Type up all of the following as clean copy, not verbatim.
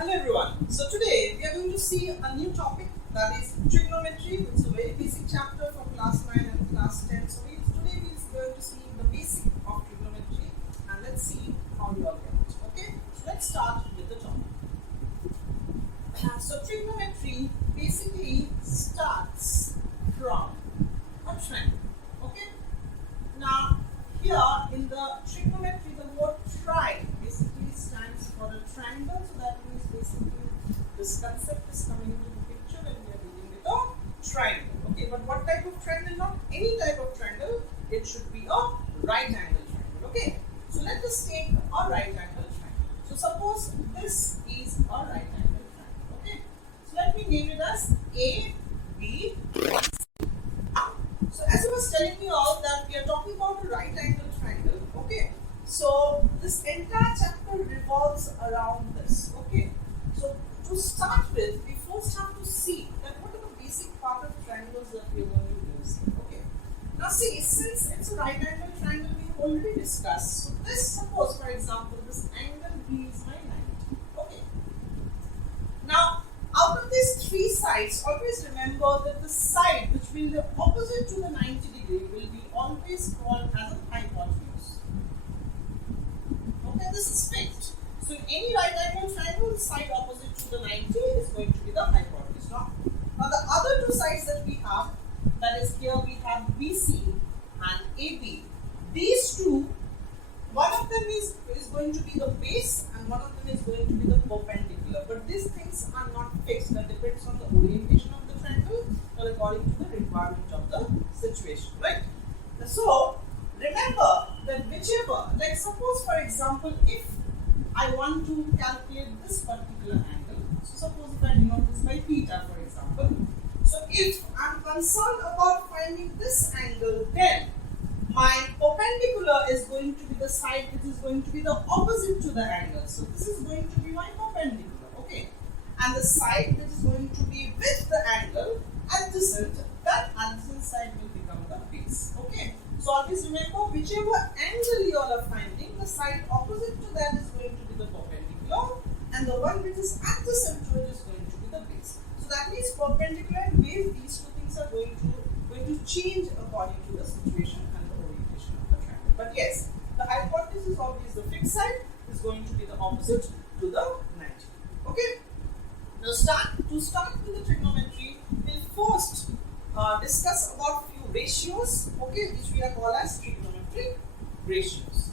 Hello everyone. So today we are going to see a new topic, that is trigonometry. It's a very basic chapter for class 9 and class 10. So today we are going to see the basic of trigonometry and let's see how you all get it. Okay? So let's start with the topic. So trigonometry basically starts from a triangle. Okay? Now here in the trigonometry the word tri basically stands for a triangle, so that means basically this concept is coming into the picture when we are dealing with a triangle. Okay, but what type of triangle? Not any type of triangle, it should be a right angle triangle. Okay, so let us take a right angle triangle. So suppose this is a right angle triangle. Okay, so let me name it as A, B, C. So as I was telling you all that we are talking about a right angle triangle. Okay, so this entire chapter revolves around this. Okay, so to start with, we first have to see that what are the basic part of triangles that we are going to use. Okay, now see, since it's a right angle triangle, we already discussed. So this, suppose for example, this angle B is my 90. Okay, now out of these three sides, always remember that the side which will be opposite to the 90 degree will be always called as a hypotenuse. Okay, this is fixed. So in any right angle triangle, the side opposite to the 90 is going to be the hypotenuse. Now the other two sides that we have, that is here we have BC and AB. These two, one of them is going to be the base and one of them is going to be the perpendicular. But these things are not fixed. That depends on the orientation of the triangle or according to the requirement of the situation, right? So remember that whichever, like suppose for example, if I want to calculate this particular angle, so suppose if I denote this by theta for example, so if I am concerned about finding this angle, then my perpendicular is going to be the side which is going to be the opposite to the angle. So this is going to be my perpendicular, okay? And the side which is going to be with the angle adjacent, that adjacent side will become the base, okay? So always remember, whichever angle you all are finding, the side opposite to that is going to be the perpendicular and the one which is adjacent to it is going to be the base. So that means perpendicular and base, these two things are going to change according to the situation and the orientation of the triangle. But yes, the hypotenuse is always the fixed side, is going to be the opposite to the 90. Okay? Now to start with the trigonometry, we'll first discuss about few ratios, okay, which we are called as trigonometric ratios.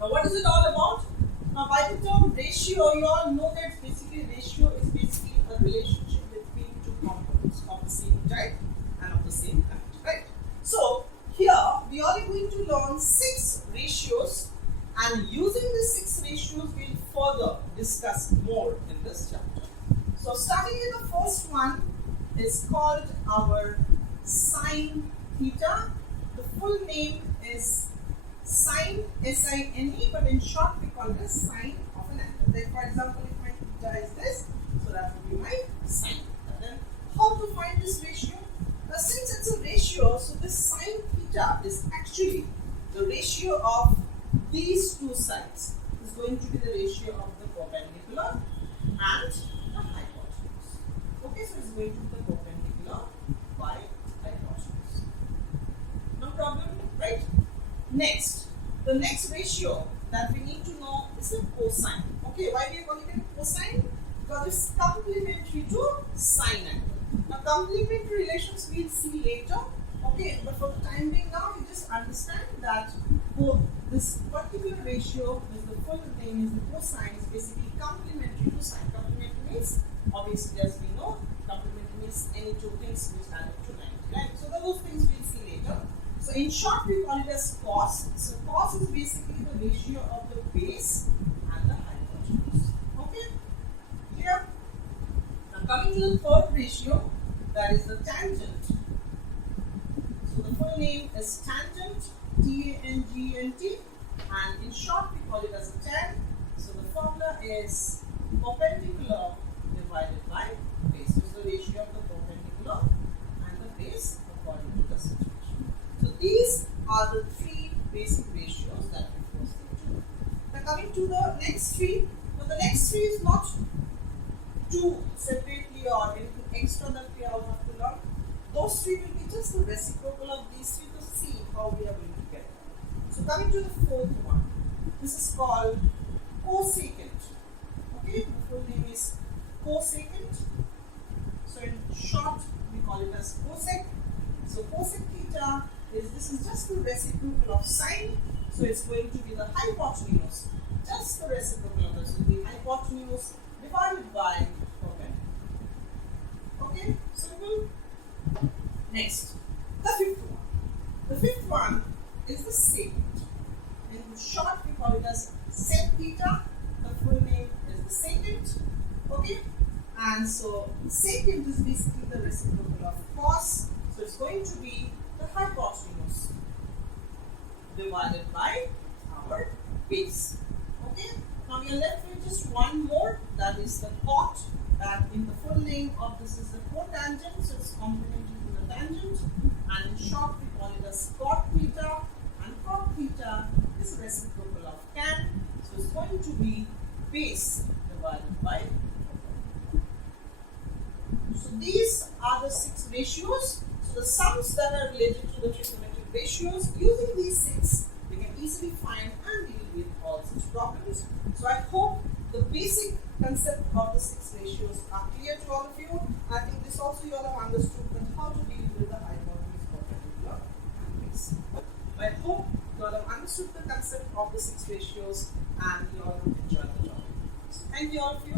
Now what is it all about? Now by the term ratio, you all know that basically ratio is basically a relationship between two components of the same type and of the same kind, right? So here we are going to learn 6 ratios, and using these 6 ratios we'll further discuss more in this chapter. So starting with the first one is called our Sine Theta. The full name is Sine, S-I-N-E, but in short we call it as sine of an angle. Like for example, if my theta is this, so that would be my sine theta. Then how to find this ratio? Now since it's a ratio, so this sine theta is actually the ratio of these two sides. Is going to be the ratio of the perpendicular and the hypotenuse. Okay, so it's going to be the perpendicular by hypotenuse. No problem, right? Next, the next ratio that we need to know is the cosine. Okay, why we are calling it cosine? Because it's complementary to sine angle. Now, complementary relations we'll see later. Okay, but for the time being now, you just understand that this particular ratio, with the full name is the cosine, is basically complementary to sine. Complementary means, obviously, as we know, complementary means any two things which add up to 90. Right? So those things we'll see later. So in short, we call it as cos. So cos is basically the ratio of the base and the hypotenuse. Okay? Clear? Now coming to the third ratio, that is the tangent. So the full name is tangent, T-A-N-G-E-N-T, and in short we call it as a tan. So the formula is perpendicular divided by base. So the ratio of the perpendicular and the base according to the situation. So these are the 3 basic ratios that we first need to know. Now coming to the next 3, the Now the next three is not too separately or anything extra that we all have to learn. Those three will be just the reciprocal of these three to see how we are going to get them. So coming to the fourth one, this is called cosecant. Okay, the full name is cosecant. So in short, we call it as cosec. So cosec theta this is just the reciprocal of sine. So it's going to be the hypotenuse. Just the reciprocal of this will be hypotenuse divided by cosine. Okay, simple. Next, the fifth one. The fifth one is the secant. In short, we call it as sec theta. The full name is the secant. Okay, and so secant is basically the reciprocal of cos. So it's going to be the hypotenuse divided by our base. Okay, now we are left with just one more, that is the cot. That in the full name of this is the cotangent, so it's complementary to the tangent, and in short we call it as cot theta, and cot theta is reciprocal of tan, so it's going to be base divided by. So these are the 6 ratios. So the sums that are related to the trigonometric ratios, using these 6 we can easily find and deal with all such problems. So I hope the basic concept of the 6 ratios are clear to all of you. I think this also you all have understood how to deal with the hypotenuse perpendicular angles. I hope you all have understood the concept of the 6 ratios and you all have enjoyed the topic. So thank you all for your